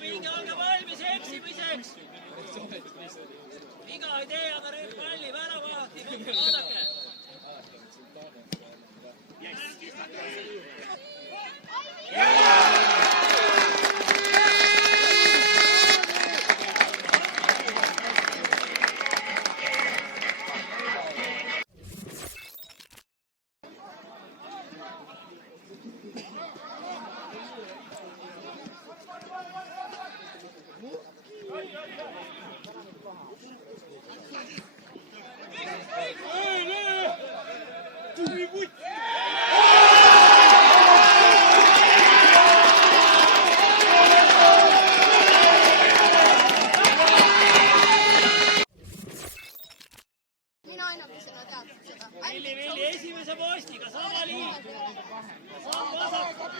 minge, olge valmis eksimiseks. Viga ei tee, aga nüüd palli väravahti, vaadake. Villi esimese postiga, sama liin. Saab vasak.